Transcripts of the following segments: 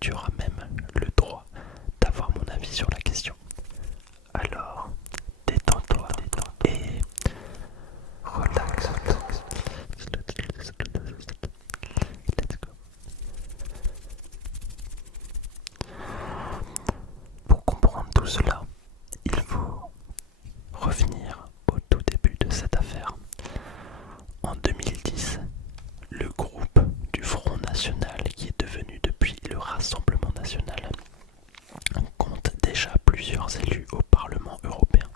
tu auras même le droit d'avoir mon avis sur la question. Alors, détends-toi et relax. Let's go. Pour comprendre tout cela, il faut revenir au tout début de cette affaire. En 2010, le groupe du Front National, qui est devenu depuis le Rassemblement National, compte déjà plusieurs élus au Parlement européen.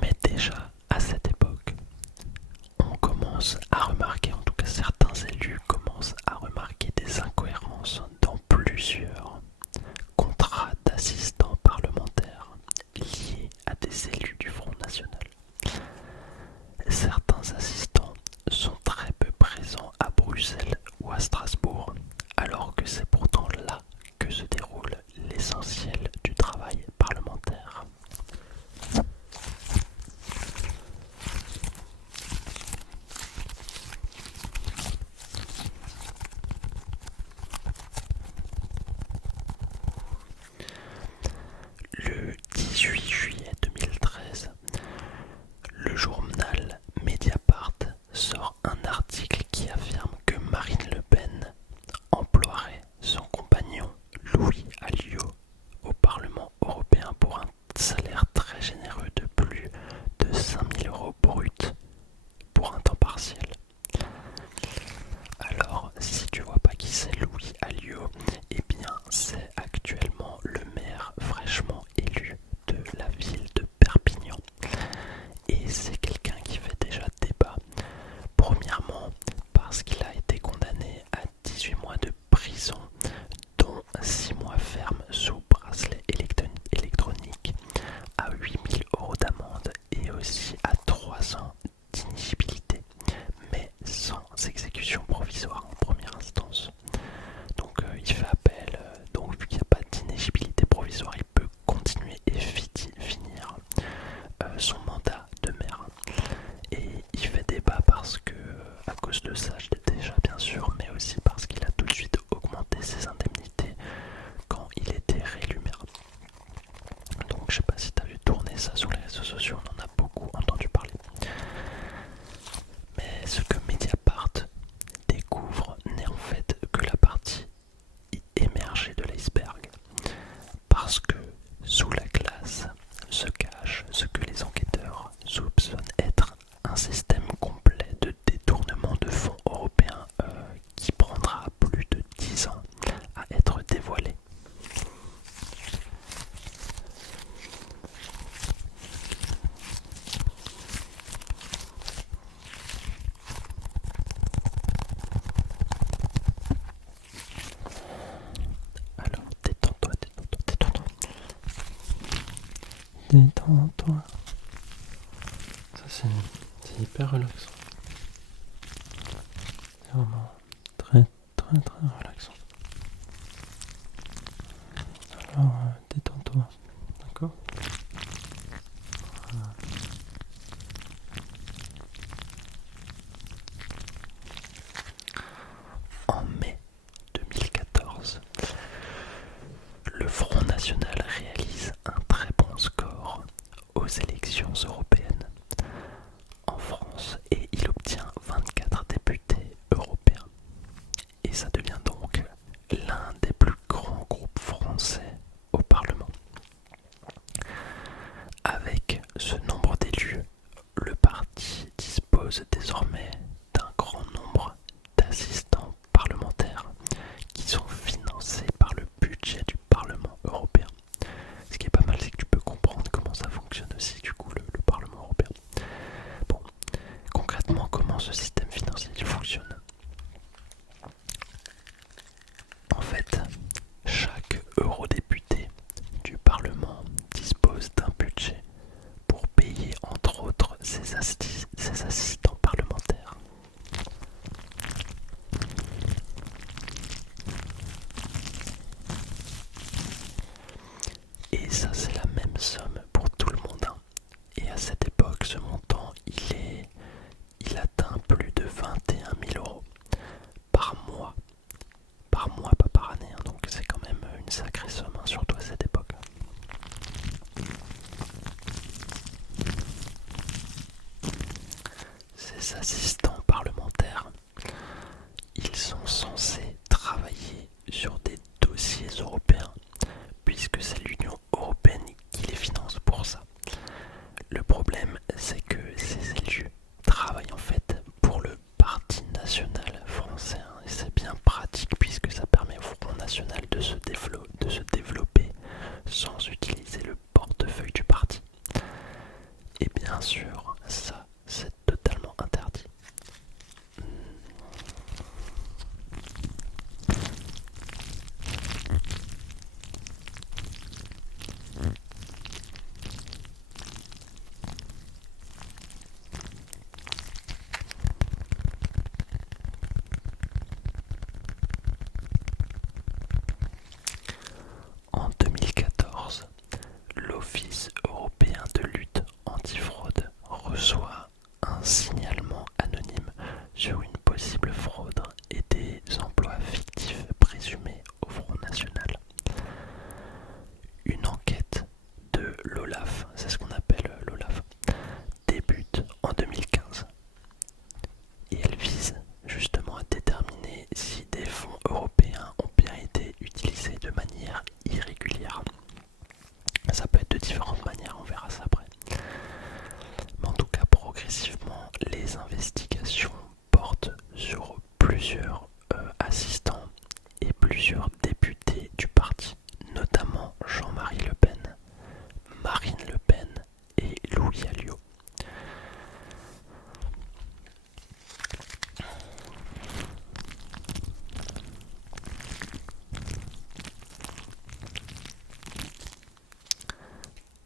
Mais déjà, à cette époque, on commence à remarquer, en tout cas certains élus commencent à remarquer des incohérences dans plusieurs contrats d'assistants parlementaires liés à des élus du Front National. Certains assistants sont très peu présents à Bruxelles ou à Strasbourg, alors que c'est pourtant là que se déroule l'essentiel du travail parlementaire. Le 18 juillet 2013, le journal Mediapart sort un article qui affirme que Marine Le Pen emploierait son compagnon Louis Alliot au Parlement européen pour un salaire très généreux de plus de 5 000 € brut pour un temps partiel. Alors, si tu vois pas qui c'est Louis Alliot, eh bien c'est actuellement le maire fraîchement élu de la ville de Perpignan. Et c'est quelqu'un qui fait déjà débat. Premièrement, parce qu'il a été condamné à 18 mois de prison, dont 6 mois ferme sous bracelet électronique, à 8 000 € d'amende et aussi à 3 ans d'inéligibilité, mais sans exécution provisoire en première instance. Donc il fait appel, donc vu qu'il n'y a pas d'inéligibilité provisoire, il peut continuer et finir son mandat de maire. Et il fait débat parce que, à cause de ça, je l'ai déjà bien sûr, mais aussi parce qu'il a tout de suite augmenté ses indemnités quand il était réélu maire. Donc je sais pas si tu as vu tourner ça sur les réseaux sociaux, on en a beaucoup entendu parler. Mais ce que Mediapart découvre n'est en fait que la partie émergée de l'iceberg. Parce que sous la glace se cache ce que les enquêteurs soupçonnent être un système complet de détournement de fonds européens qui prendra plus de 10 ans à être dévoilé. Alors détends-toi, détends-toi, détends-toi. Détends-toi. Ça c'est hyper relaxant. C'est vraiment très très très relaxant. Alors détends-toi, d'accord? Voilà. En mai 2014, le Front National réalise un très bon score aux élections européennes en France et il obtient 24 députés européens. Et ça devient donc l'un des plus grands groupes français au Parlement. Avec ce nombre d'élus, le parti dispose désormais d'un grand nombre d'assistants parlementaires qui sont financés par le budget du Parlement européen. Ce qui est pas mal, c'est que tu peux comprendre comment ça fonctionne aussi, du coup, le Parlement européen. Bon, concrètement, comment ce système financier fonctionne? En fait, chaque eurodéputé du Parlement dispose d'un budget pour payer entre autres ses assistants parlementaires. Et ça c'est la même somme pour tout le monde. Et à cette époque, ce montant, il a ces assistants parlementaires, ils sont censés travailler sur des dossiers européens, puisque c'est l'Union européenne qui les finance pour ça. Le problème, c'est que ces élus travaillent en fait pour le Parti national français, et c'est bien pratique puisque ça permet au Front national de se développer sans utiliser le portefeuille du parti. Et bien sûr, ça, c'est totalement interdit. En 2014, l'Office européen de lutte antifraude reçoit un signalement anonyme sur une possible fraude et des emplois fictifs présumés au Front National. Une enquête de l'OLAF, c'est ce qu'on appelle l'OLAF, débute en 2015 et elle vise justement à déterminer si des fonds européens ont bien été utilisés de manière irrégulière. Ça peut être de différentes manières, on verra ça après. Mais en tout cas, progressivement, les investigations portent sur plusieurs assistants et plusieurs députés du parti, notamment Jean-Marie Le Pen, Marine Le Pen et Louis Alliot.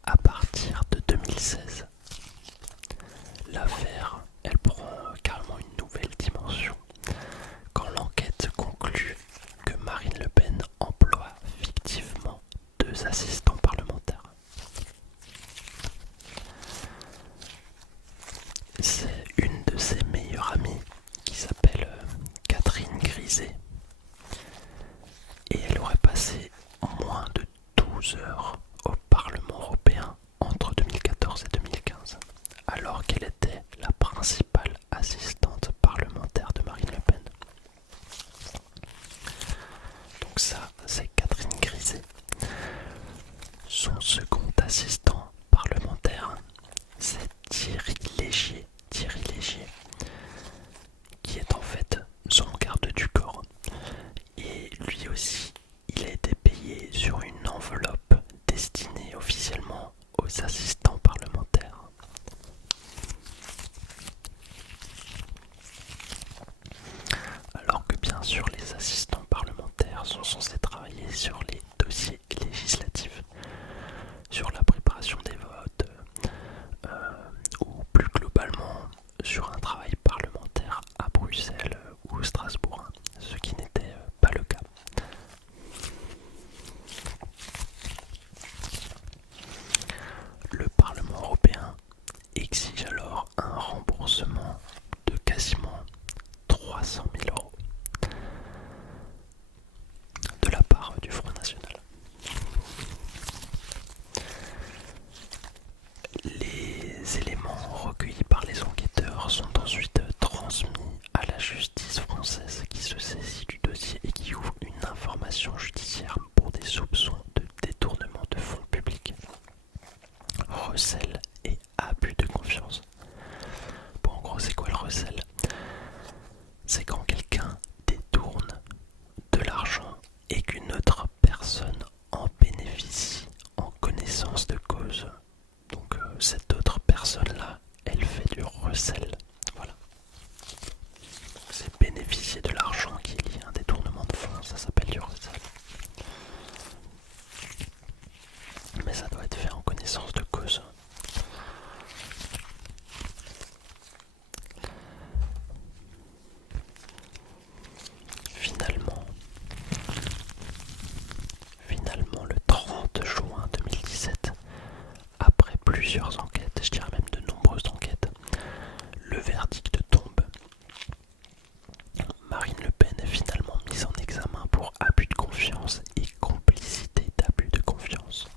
À partir de 2016, l'affaire, elle prend carrément une nouvelle dimension quand l'enquête conclut que Marine Le Pen emploie fictivement 2 assistants parlementaires. C'est une de ses meilleures amies qui s'appelle Catherine Griset et elle aurait passé moins de 12 heures au Parlement européen entre 2014 et 2015, alors qu'elle était la principale assistante parlementaire de Marine Le Pen. Donc ça, c'est Catherine Griset. Son second assistant parlementaire, c'est Thierry Légier, qui est en fait son garde du corps. Et lui aussi, il a été payé sur une enveloppe destinée officiellement aux assistants parlementaires. Alors que bien sûr les assistants parlementaires sont censés travailler sur les dossiers législatifs, sur la préparation des votes, ou plus globalement sur un travail parlementaire à Bruxelles ou Strasbourg, ce qui n'était pas le cas. Le Parlement européen exige alors un remboursement de quasiment 300 000 euros de la part du Front National. Les éléments recueillis par les enquêteurs sont ensuite transmis à la justice française qui se saisit du dossier et qui ouvre une information judiciaire pour des soupçons de détournement de fonds publics, recel et abus de confiance. Bon, en gros, c'est quoi le recel? C'est quand quelqu'un détourne de l'argent et qu'une autre personne en bénéficie en connaissance de cause. Donc cette autre personne-là, elle fait du recel. Voilà. C'est bénéficier de l'argent qui est lié à un détournement de fonds, ça s'appelle du recel. Mais ça doit être fait en connaissance de cause. Finalement, le 30 juin 2017, après plusieurs enquêtes, je dirais même de nombreuses enquêtes, le verdict tombe. Marine Le Pen est finalement mise en examen pour abus de confiance et complicité d'abus de confiance.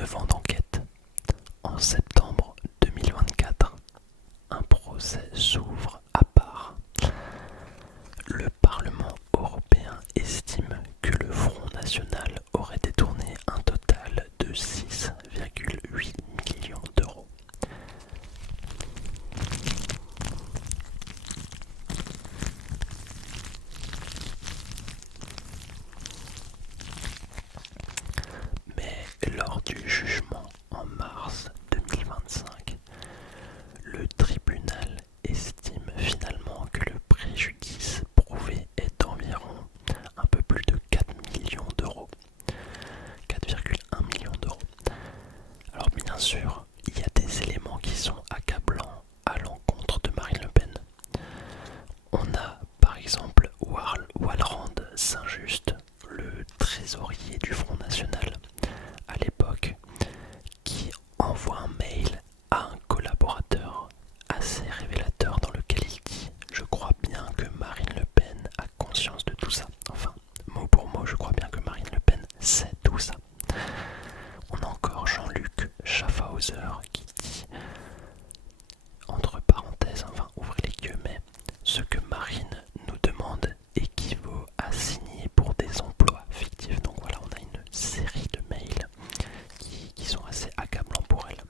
9 ans d'enquête, en septembre 2024, un procès s'ouvre à part. Le Parlement européen estime que le Front National aurait détourné un total de 6,8 millions d'euros. Mais lors du jugement en mars 2025, le tribunal estime finalement que le préjudice prouvé est d'environ un peu plus de 4 millions d'euros. 4,1 millions d'euros. Alors bien sûr, il y a des éléments qui sont accablants à l'encontre de Marine Le Pen. On a par exemple Walrand Saint-Just, le trésorier du Front National à l'époque, qui envoie un mail à un collaborateur assez révélateur dans lequel il dit « Je crois bien que Marine Le Pen a conscience de tout ça ». Enfin, mot pour mot, je crois bien que Marine Le Pen sait tout ça. On a encore Jean-Luc Schaffhauser qui dit, entre parenthèses, enfin ouvrez les guillemets, ce que Marine nous demande équivaut à signer pour des emplois fictifs. Donc voilà, on a une série de mails qui sont assez accablants pour elle.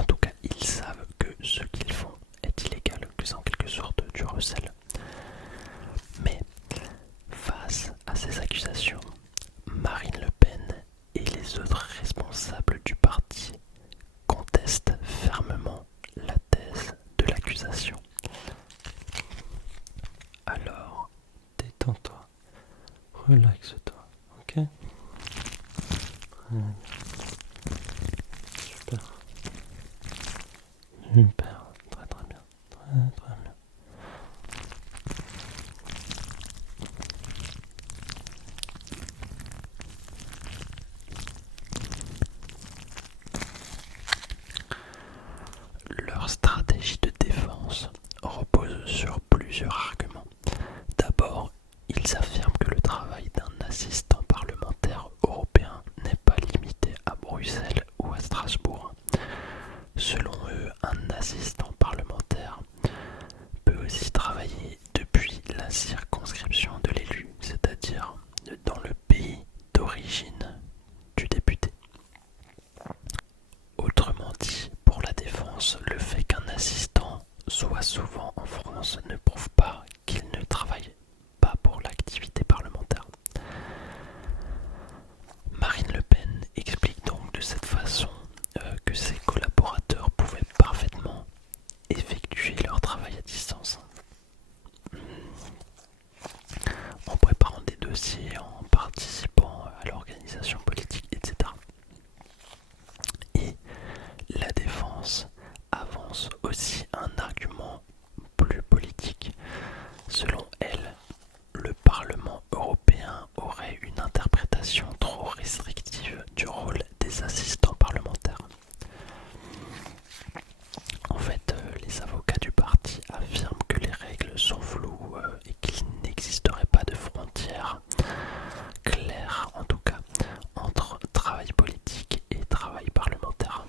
En tout cas, ils savent que ce qu'ils font est illégal, que c'est en quelque sorte du recel. Mais face à ces accusations, Marine Le Pen et les autres responsables du parti contestent fermement la thèse de l'accusation. Alors, détends-toi, relaxe-toi, ok? Super. Super, très très bien, très très bien. Leur stratégie de défense repose sur plusieurs arguments. D'abord, ils affirment que le travail d'un assistant parlementaire européen n'est pas limité à Bruxelles ou à Strasbourg. Selon eux, un assistant parlementaire peut aussi travailler depuis la circonscription de l'élu, c'est-à-dire dans le pays d'origine du député. Autrement dit, pour la défense, le fait qu'un assistant soit souvent en France ne prouve pas qu'il ne travaille pas pour l'activité parlementaire. Marine Le Pen explique donc de cette façon que ses collaborateurs pouvaient parfaitement effectuer leur travail à distance, en préparant des dossiers, en participant à l'organisation politique, etc. Et la défense avance aussi un argument plus politique. Selon elle, le Parlement européen aurait une interprétation trop restrictive du rôle des assistants parlementaires. En fait, les avocats du parti affirment que les règles sont floues et qu'il n'existerait pas de frontières claires, en tout cas, entre travail politique et travail parlementaire.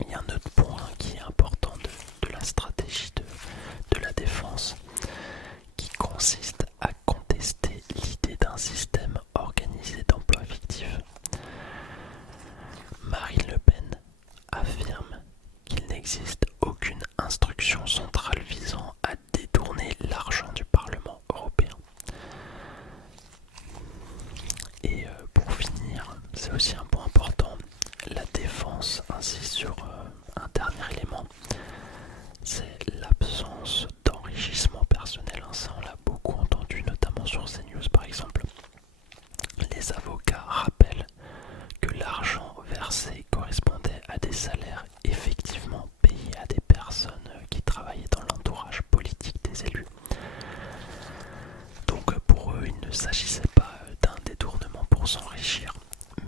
Il y a un autre point qui est important de la stratégie de la défense, qui consiste à contester l'idée d'un système organisé d'emploi fictif. Marine Le Pen affirme qu'il n'existe aucune instruction centrale visant à détourner l'argent du Parlement européen. Et pour finir, c'est aussi un point important, la défense insiste sur un dernier élément, c'est l'absence d'enrichissement personnel. Ça, on l'a beaucoup entendu, notamment sur CNews par exemple. Les avocats rappellent que l'argent versé correspondait à des salaires effectivement payés à des personnes qui travaillaient dans l'entourage politique des élus. Donc pour eux, il ne s'agissait pas d'un détournement pour s'enrichir,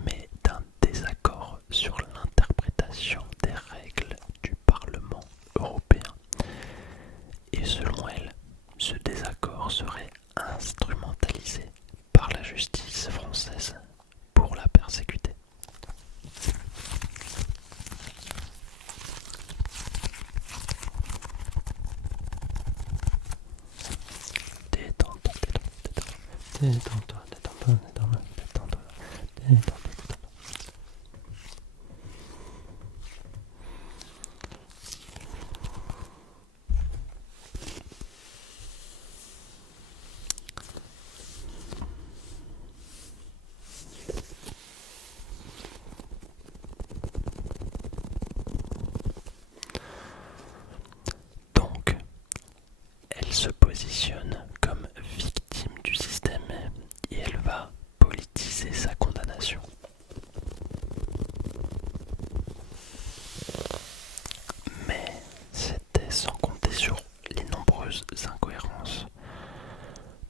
mais d'un désaccord sur l'interprétation des règles du Parlement Donc, elle se positionne comme victime du système et elle va politiser sa condamnation. Mais c'était sans compter sur les nombreuses incohérences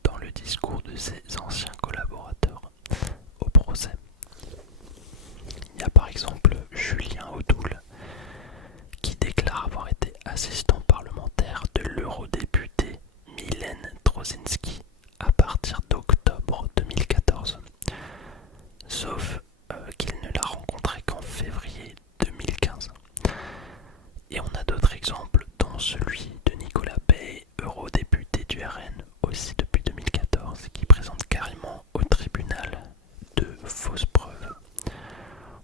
dans le discours de ses anciens collaborateurs au procès. Il y a par exemple Julien Audoul qui déclare avoir été assistant parlementaire de l'eurodéputée Mylène Troszczynski à partir d'octobre 2014, sauf qu'il ne l'a rencontrée qu'en février 2015. Et on a d'autres exemples, dont celui de Nicolas Bay, eurodéputé du RN, aussi depuis 2014, qui présente carrément au tribunal de fausses preuves.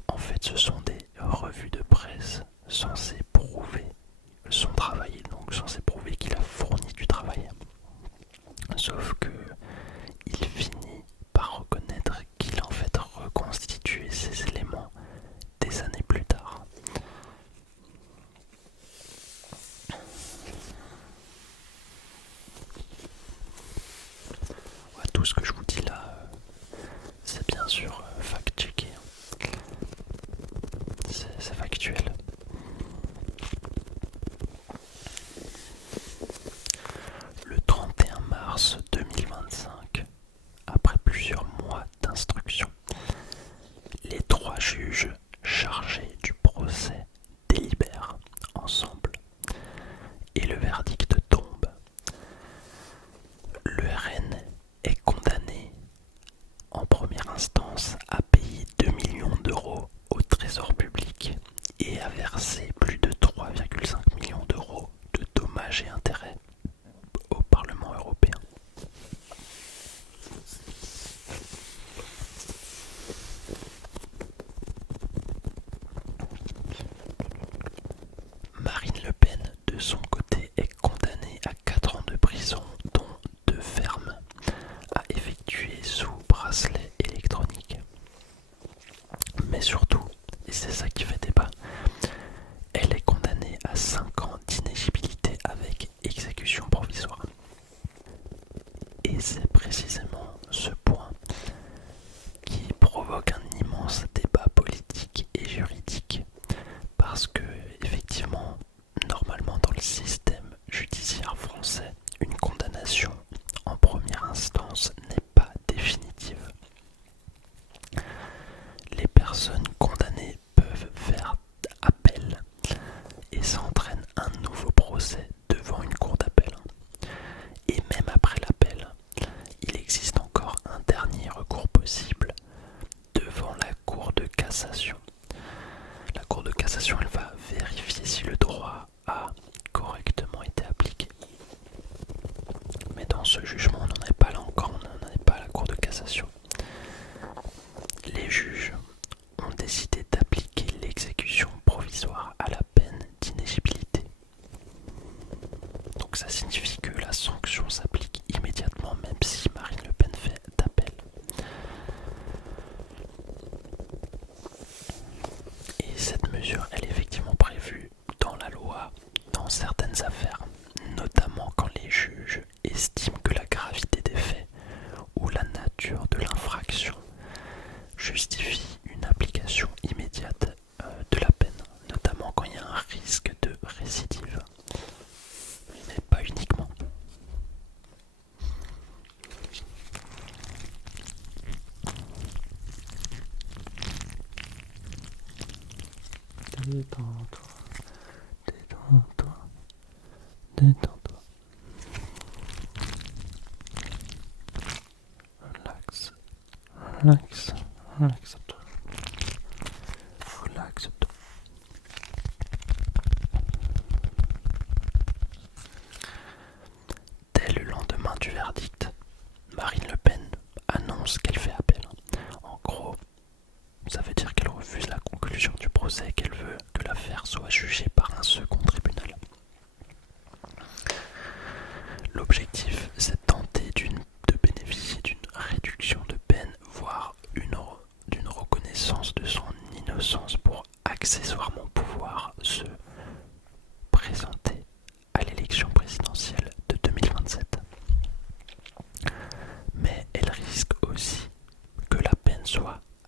En fait, ce sont des revues de presse censées prouver son travail, donc censées prouver qu'il a fourni du travail. Sauf que il finit par reconnaître qu'il a en fait reconstitué ces éléments des années plus tard. Ouais, tout ce que je vous dis là, c'est bien sûr fact-checké. C'est factuel. Le 31 mars 2025, après plusieurs mois d'instruction, les 3 juges chargés du procès délibèrent ensemble et le verdict tombe. Le RN est condamné en première instance à payer 2 millions d'euros au trésor public et à verser plus de 3,5 millions d'euros de dommages et intérêts au Parlement européen. Marine Le Pen, de son côté, est condamnée à 4 ans de prison, dont 2 fermes, à effectuer sous bracelet électronique. Mais surtout, et c'est ça qui fait débat, elle est condamnée à 5 ans d'inéligibilité avec exécution provisoire. Et c'est précisément ce point qui provoque un immense débat politique et juridique, parce que, effectivement, normalement dans le système judiciaire français, une condamnation en première instance n'est pas définitive. Les personnes condamnées peuvent faire appel et ça entraîne un nouveau procès devant une cour d'appel. Et même après l'appel, il existe encore un dernier recours possible devant la Cour de cassation. La Cour de cassation, elle va vérifier si le droit a correctement été appliqué. Mais dans ce jugement, on n'en est pas là encore, on n'en est pas à la Cour de cassation. Les juges ont décidé d'appliquer l'exécution provisoire à la peine d'inéligibilité. Donc ça signifie que la sanction s'applique immédiatement, même si Marine Le Pen fait appel. Et cette mesure, elle est effectivement prévue dans la loi dans certaines affaires, notamment quand les juges estiment que la gravité des faits ou la nature de l'infraction justifie une application immédiate de la peine, notamment quand il y a un risque de récidive, mais pas uniquement. Détends-toi, détends-toi, détends-toi. Relax, relax, relax-toi. Relax-toi. Dès le lendemain du verdict, Marine Le Pen annonce qu'elle fait appel.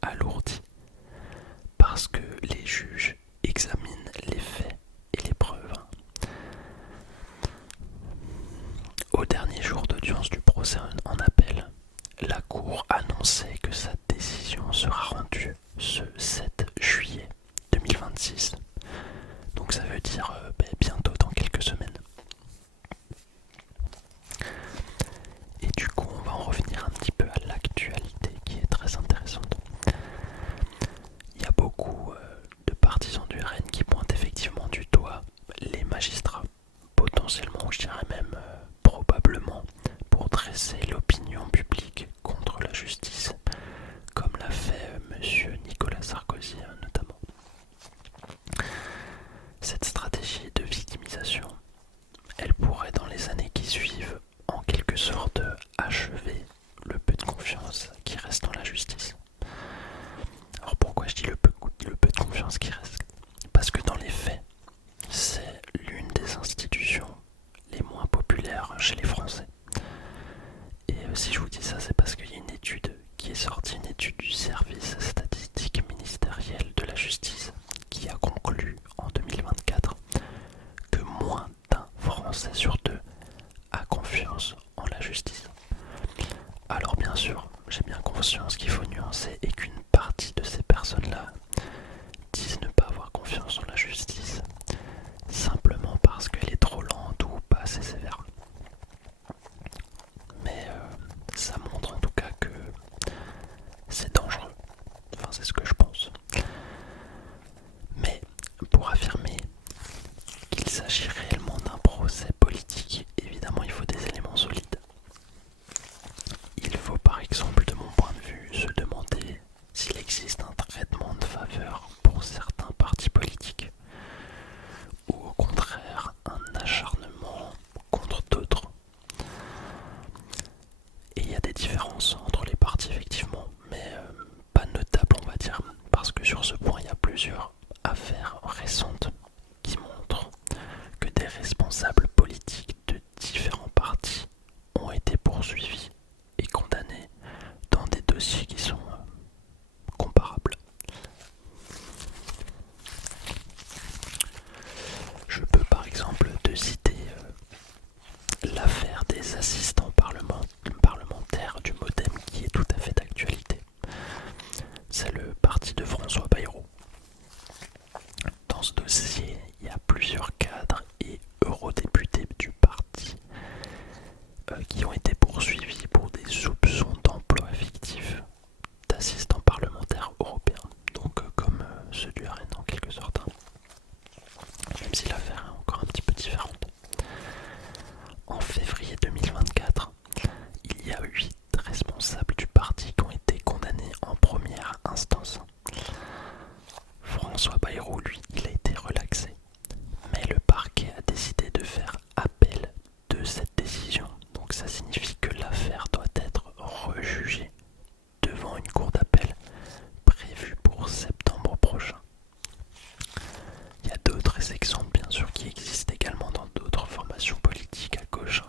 alourdie parce que les juges examinent les faits et les preuves. Au dernier jour d'audience du procès en appel, la Cour annonçait que sa décision sera rendue ce 7 juillet 2026. Donc ça veut dire bientôt, dans quelques semaines. Et du coup, on va en revenir un petit peu à l'actualité qui est très intéressante. Il y a beaucoup de partisans du RN qui pointent effectivement du doigt les magistrats, potentiellement, je dirais même probablement, pour dresser l'opinion publique contre la justice, comme l'a fait monsieur Nicolas Sarkozy notamment. Cette stratégie de victimisation, elle pourrait dans les années qui suivent en quelque sorte achever le peu de confiance qui reste dans la justice. Alors pourquoi je dis le peu de confiance qui reste? Parce que dans les faits, c'est l'une des institutions les moins populaires chez les Français. Et si je vous dis ça, c'est parce qu'il y a une étude qui est sortie, une étude du service statistique ministériel de la justice, qui a conclu en 2024 que moins d'un Français sur deux a confiance en la justice. Alors bien sûr, j'ai bien conscience qu'il faut nuancer et qu'une partie de ces personnes-là disent ne pas avoir confiance en la justice simplement parce qu'elle est trop lente ou pas assez sévère. Mais ça montre en tout cas que c'est dangereux. Enfin, c'est ce que je pense. Mais pour affirmer qu'il s'agit réellement d'un procès politique, évidemment il faut des éléments solides. Il faut par exemple, de mon point de vue, se demander s'il existe un traitement de faveur pour certains partis politiques, ou au contraire un acharnement contre d'autres. Et il y a des différences entre les partis effectivement, mais pas notables on va dire, parce que sur ce point il y a plusieurs affaires récentes qui montrent que des responsables politiques de différents partis ont été poursuivis et condamnés dans des dossiers qui sont comparables. Je peux par exemple te citer l'affaire des assistants parlementaires du MoDem qui est tout à fait d'actualité. C'est le parti de François Bayrou. Dans ce dossier, il y a plusieurs cadres et eurodéputés du parti qui ont été poursuivis pour des soupçons d'emploi fictif d'assistants parlementaires européens, donc comme ceux du RN en quelque sorte, même si l'affaire est encore un petit peu différente. En février 2024, il y a 8 responsables du parti qui ont été condamnés en première instance. François Bayrou, lui, il a été relaxé, mais le parquet a décidé de faire appel de cette décision. Donc ça signifie que l'affaire doit être rejugée devant une cour d'appel prévue pour septembre prochain. Il y a d'autres exemples bien sûr qui existent également dans d'autres formations politiques à gauche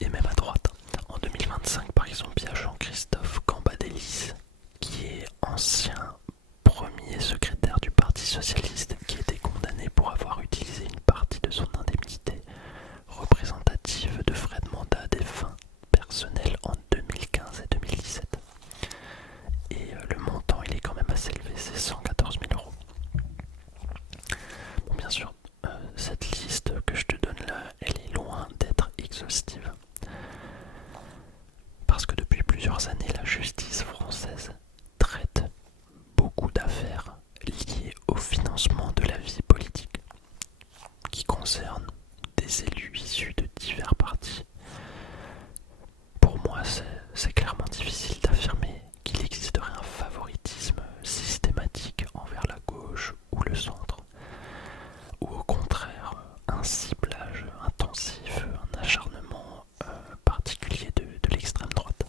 et même à droite. En 2025 par exemple, il y a Jean-Christophe Cambadélis qui est ancien premier secrétaire du Parti Socialiste qui a été condamné pour avoir utilisé une partie de son indemnité représentative de frais de mandat à des fins personnelles en 2015 et 2017. Et le montant il est quand même assez élevé, c'est 114 000 euros. Bon, bien sûr, cette liste que je te donne là, elle est loin d'être exhaustive. Parce que depuis plusieurs années, la justice française traite beaucoup d'affaires liées au financement de la vie politique, qui concernent des élus issus de divers partis. Pour moi, c'est clairement difficile d'affirmer qu'il existerait un favoritisme systématique envers la gauche ou le centre, ou au contraire un ciblage intensif, un acharnement particulier de l'extrême droite.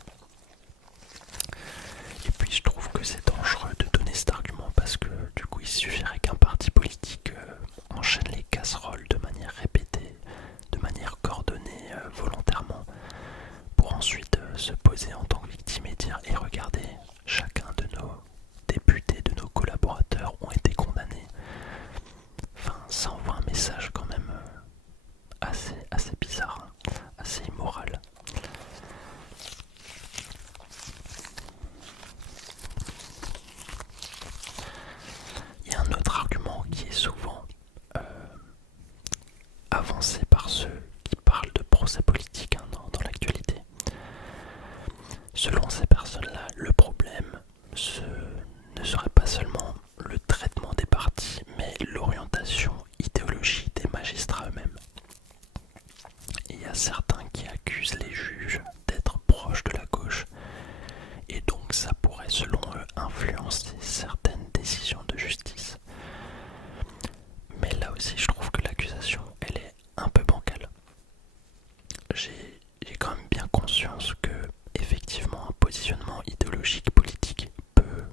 logique politique peut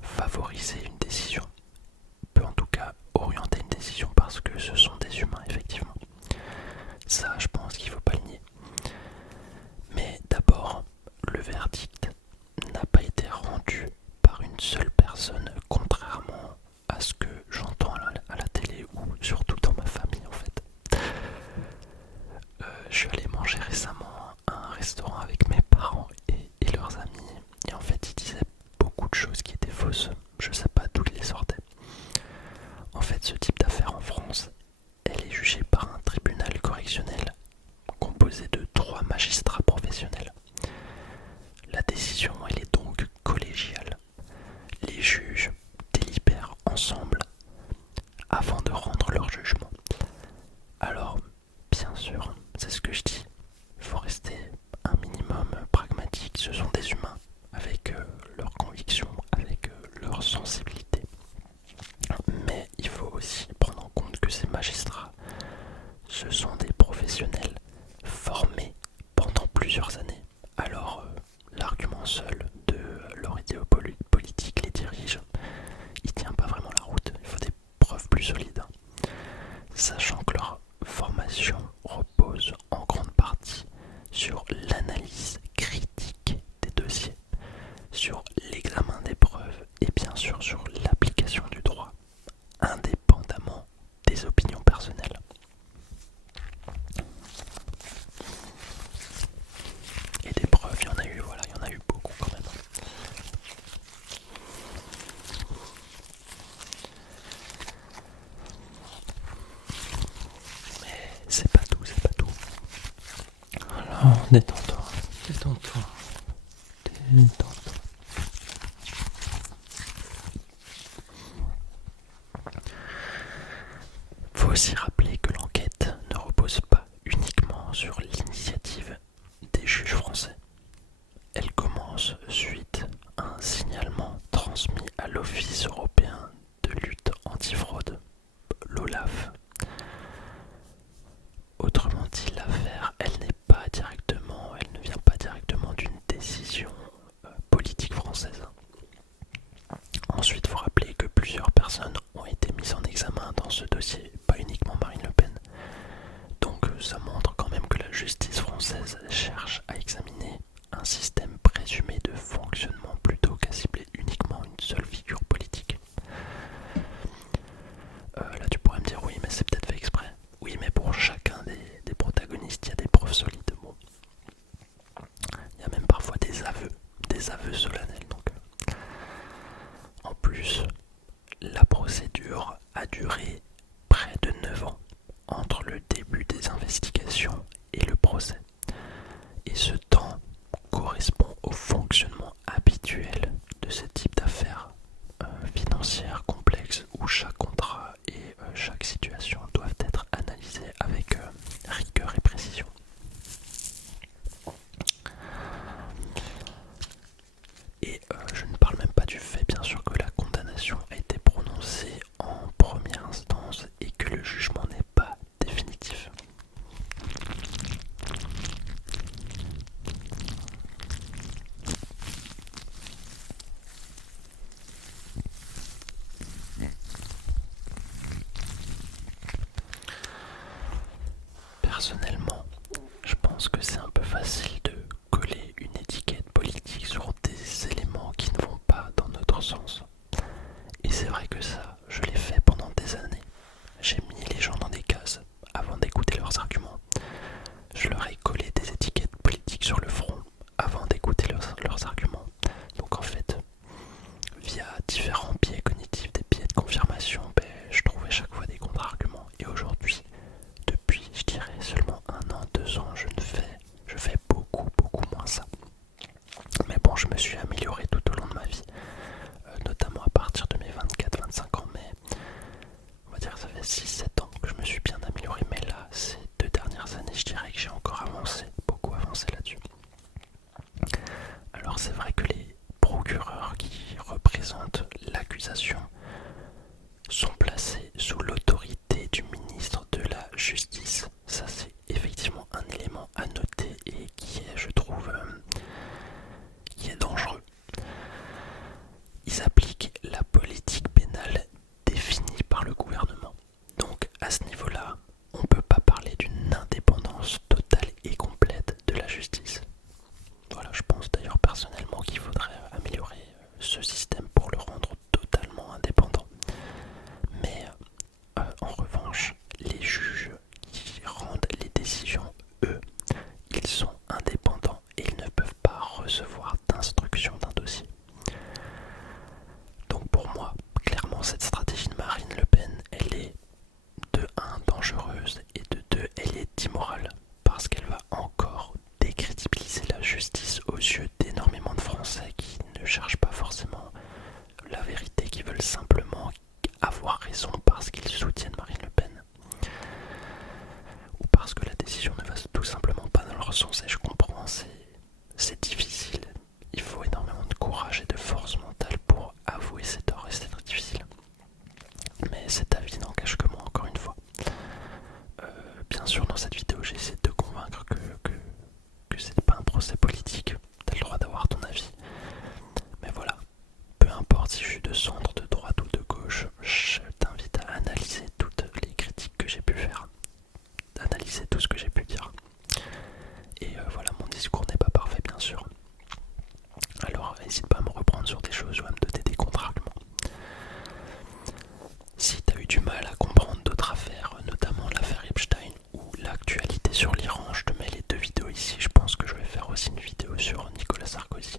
favoriser une décision, peut en tout cas orienter une décision parce que ce sont des humains effectivement. Ça, je pense qu'il ne faut pas le nier. Mais d'abord, le verdict n'a pas été rendu par une seule personne, contrairement à ce que j'entends à la télé ou surtout dans ma famille en fait. Je suis allé manger récemment à un restaurant avec mes parents et leurs amis, et en fait ils disaient beaucoup de choses qui étaient fausses. Je sais pas d'où ils les sortaient. En fait, ce type d'affaire en France, elle est jugée par un tribunal correctionnel composé de 3 magistrats professionnels. La décision, elle est donc collégiale. Les juges délibèrent ensemble avant de rendre leur jugement. Alors, bien sûr, c'est ce que je dis, il faut rester un minimum pragmatique. Ce sont des humains avec leurs convictions, avec leur sensibilité. Mais il faut aussi prendre en compte que ces magistrats, ce sont des professionnels formés pendant plusieurs années. Alors, l'argument seul de leur idéologie politique les dirige, il tient pas vraiment la route. Il faut des preuves plus solides. Sachant que leur formation repose en grande partie sur l'analyse critique des dossiers, sur l'examen des preuves et bien sûr sur l'application du droit, indépendamment des opinions personnelles. Et des preuves, il y en a eu, voilà, il y en a eu beaucoup quand même. Mais c'est pas tout, c'est pas tout. Alors, détends-toi, détends-toi, détends-toi. Faut aussi rappeler que l'enquête ne repose pas uniquement sur l'initiative des juges français. Elle commence suite à un signalement transmis à l'Office européen de lutte antifraude, l'OLAF. Autrement dit, l'affaire, elle ne vient pas directement d'une décision politique française. Ensuite, il faut rappeler que plusieurs personnes ont été mises en examen dans ce dossier, pas uniquement Marine Le Pen. Donc ça montre quand même que la justice française cherche à examiner un système présumé de fonctionnement plutôt qu'à cibler uniquement une seule figure politique. Là tu pourrais me dire oui mais c'est peut-être fait exprès. Oui mais pour chacun des protagonistes il y a des preuves solides. Bon. Il y a même parfois des aveux solennels. Donc. En plus, la procédure a duré près de 9 ans entre le début des investigations et le procès. Et ce temps correspond au fonctionnement habituel de ce type d'affaires financières complexes où chaque contrat et chaque situation doivent être analysés avec rigueur et précision. Et je ne parle même pas du fait bien sûr que la condamnation a été prononcée en première instance et que le jugement n'est pas définitif. Personnellement, je pense que c'est un peu facile de coller une étiquette politique sur des éléments qui ne vont pas dans notre sens. Et c'est vrai que ça, je l'ai fait pendant des années. J'ai mis les gens dans des cases avant d'écouter leurs arguments. Je leur ai collé des étiquettes politiques sur le front avant d'écouter leurs arguments. Donc en fait, via différents biais cognitifs, des biais de confirmation, je trouvais chaque fois des contre-arguments. Et aujourd'hui, depuis, je dirais, seulement 1 an, 2 ans, je fais beaucoup moins ça. Mais bon, je me suis amélioré tout au long de ma vie, notamment à partir de mes 24-25 ans, mais on va dire que ça fait 6-7 ans que je me suis bien amélioré, mais là, ces 2 dernières années, je dirais que j'ai encore avancé, beaucoup avancé là-dessus. Alors c'est vrai que les procureurs qui représentent l'accusation sont placés sous l'autorité du ministre de la Justice. Ça c'est effectivement un élément à noter et qui est, je trouve, qui est dangereux. cherchent pas forcément la vérité, qui veulent simplement avoir raison parce qu'ils soutiennent Marine Le Pen ou parce que la décision ne va tout simplement pas dans leur sens. Et je comprends, c'est difficile, il faut énormément de courage et de force mentale pour avouer ses torts et c'est très difficile, mais cet avis n'en cache que moi, encore une fois. Bien sûr, dans cette vidéo j'ai essayé de te convaincre que c'est pas un procès politique, t'as le droit d'avoir ton avis, mais voilà, peu importe si je suis de centre, de droite ou de gauche, je t'invite à analyser toutes les critiques que j'ai pu faire, analyser tout ce que j'ai pu dire. Et voilà, mon discours n'est pas parfait bien sûr. Alors n'hésite pas à me reprendre sur des choses ou à me donner des contre-arguments. Si t'as eu du mal à comprendre d'autres affaires, notamment l'affaire Epstein ou l'actualité sur l'Iran, je te mets les deux vidéos ici. Je pense que je vais faire aussi une vidéo sur Nicolas Sarkozy.